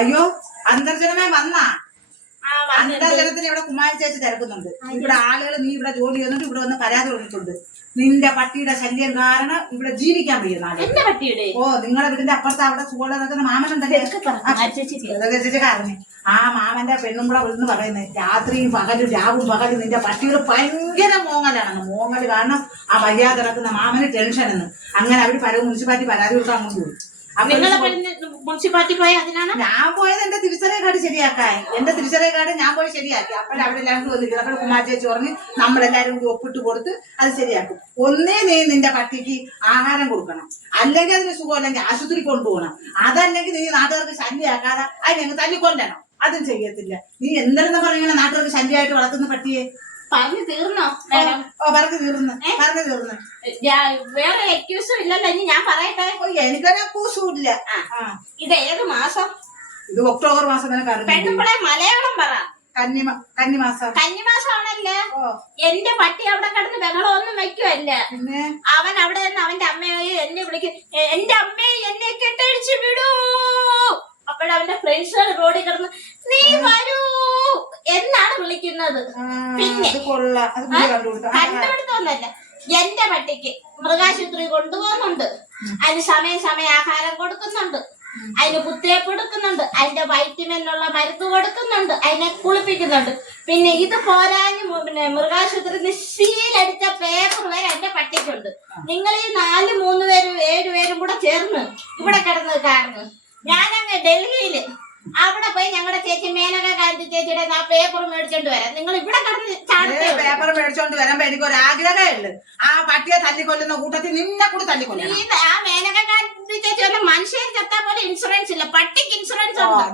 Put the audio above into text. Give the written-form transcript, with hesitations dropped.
അയ്യോ അന്തർജനമേ വന്നാ അന്തർജനത്തിന് ഇവിടെ കുമാരി ചേച്ചി തിരക്കുന്നുണ്ട്. ഇവിടെ ആളുകൾ നീ ഇവിടെ ജോലി ചെയ്യുന്നുണ്ട്, ഇവിടെ വന്ന് പരാതി കൊടുത്തിട്ടുണ്ട്. നിന്റെ പട്ടിയുടെ ശല്യം കാരണം ഇവിടെ ജീവിക്കാൻ വയ്യുന്ന ഓ നിങ്ങളെ വീടിന്റെ അപ്പുറത്ത് അവിടെ സുഖമുള്ള നിൽക്കുന്ന മാമനുണ്ടല്ലേ ചേച്ചി കാരണം ആ മാമന്റെ പെണ്ണും കൂടെ വിളിന്ന് പറയുന്നത് രാത്രിയും പകലും രാവും പകലും നിന്റെ പട്ടിയുടെ ഭയങ്കര മോങ്ങലാണ്. മോങ്ങൽ കാരണം ആ വയ്യാതെ കിടക്കുന്ന മാമന് ടെൻഷൻ എന്ന്. അങ്ങനെ അവര് മുനിസിപ്പാലിറ്റി പരാതി കൊടുക്കാൻ അങ്ങോട്ട് പോയി. മുനിസിപ്പാലിറ്റി പോയ അതിനാണ് ഞാൻ പോയത് എന്റെ തിരിച്ചറിയ കാർഡ് ശരിയാക്കാൻ. എന്റെ തിരിച്ചറിയ കാർഡ് ഞാൻ പോയി ശരിയാക്കി. അപ്പോൾ അവരെല്ലാവരും കൂടി വന്നിരിക്കും. അപ്പോൾ കുമാരി ചേച്ചി പറഞ്ഞ് നമ്മളെല്ലാരും കൂടി ഒപ്പിട്ട് കൊടുത്ത് അത് ശരിയാക്കും. ഒന്നേ നീ നിന്റെ പട്ടിക്ക് ആഹാരം കൊടുക്കണം, അല്ലെങ്കിൽ അതിന് സുഖമല്ലെങ്കിൽ ആശുപത്രി കൊണ്ടുപോകണം, അതല്ലെങ്കിൽ നീ നാട്ടുകാർക്ക് ശല്യമാക്കാതെ അതിനെ തല്ലിക്കൊല്ലണം. അതും ചെയ്യത്തില്ല. നീ എന്തെന്ന് പറയണ നാട്ടുകാർക്ക് ശല്യമായിട്ട് വളർത്തുന്ന പട്ടിയെ പറഞ്ഞു തീർന്നോ? പറഞ്ഞു തീർന്ന്. വേറെ അക്യൂസും ഇല്ലല്ലോ. ഇനി ഞാൻ പറയട്ടെ, എനിക്കൊരു അക്കൂസും ഇല്ല. ഇത് ഏത് മാസം? ഇത് ഒക്ടോബർ മാസം. പെണ്ണുമ്പളെ മലയാളം പറ. കന്നിമാസം. കന്നിമാസമാണല്ലേ. എന്റെ പട്ടി അവിടെ കിടന്ന് ബഹളമൊന്നും വെക്കുവല്ല. അവൻ അവിടെ നിന്ന് അവന്റെ അമ്മയെ എന്നെ വിളിക്കും, എന്റെ അമ്മയെ എന്നെ കെട്ടഴിച്ചു വിടൂ. അപ്പോഴവന്റെ ഫ്രണ്ട്സുകൾ റോഡിൽ കിടന്ന് നീ വരൂ എന്നാണ് വിളിക്കുന്നത്. പിന്നെ കണ്ടുപിടുത്തൊന്നല്ല, എന്റെ പട്ടിക്ക് മൃഗാശുപത്രി കൊണ്ടുപോകുന്നുണ്ട്, അതിന് സമയം ആഹാരം കൊടുക്കുന്നുണ്ട്, അതിന് കുത്തിവയ്പ്പ് എടുക്കുന്നുണ്ട്, അതിന്റെ വൈറ്റമിനുള്ള മരുന്ന് കൊടുക്കുന്നുണ്ട്, അതിനെ കുളിപ്പിക്കുന്നുണ്ട്. പിന്നെ ഇത് പോരാഞ്ഞ് പിന്നെ മൃഗാശുപത്രി സീലടിച്ച പേപ്പർ വരെ എന്റെ പട്ടിക്കുണ്ട്. നിങ്ങൾ ഈ 3 പേരും 7 പേരും കൂടെ ചേർന്ന് ഇവിടെ കിടന്ന് കാണുന്നു. ഞാനങ്ങ് ഡൽഹിയില് അവിടെ പോയി ഞങ്ങളുടെ ചേച്ചി മേനക ഗാന്ധി ചേച്ചിയുടെ ആ പേപ്പർ മേടിച്ചോണ്ട് വരാം. നിങ്ങൾ ഇവിടെ കിടന്ന് പേപ്പർ മേടിച്ചോണ്ട് വരുമ്പോ എനിക്കൊരു ആഗ്രഹമേ ഉള്ളു, ആ പട്ടിയെ തല്ലിക്കൊല്ലുന്ന കൂട്ടത്തിൽ നിന്നെ കൂടി തല്ലിക്കൊല്ലും. ആ മേനക ഗാന്ധി ചേച്ചി വന്ന മനുഷ്യൻ ചത്താ പോലെ ഇൻഷുറൻസ് ഇല്ല, പട്ടിക്ക് ഇൻഷുറൻസ് ഉണ്ട്.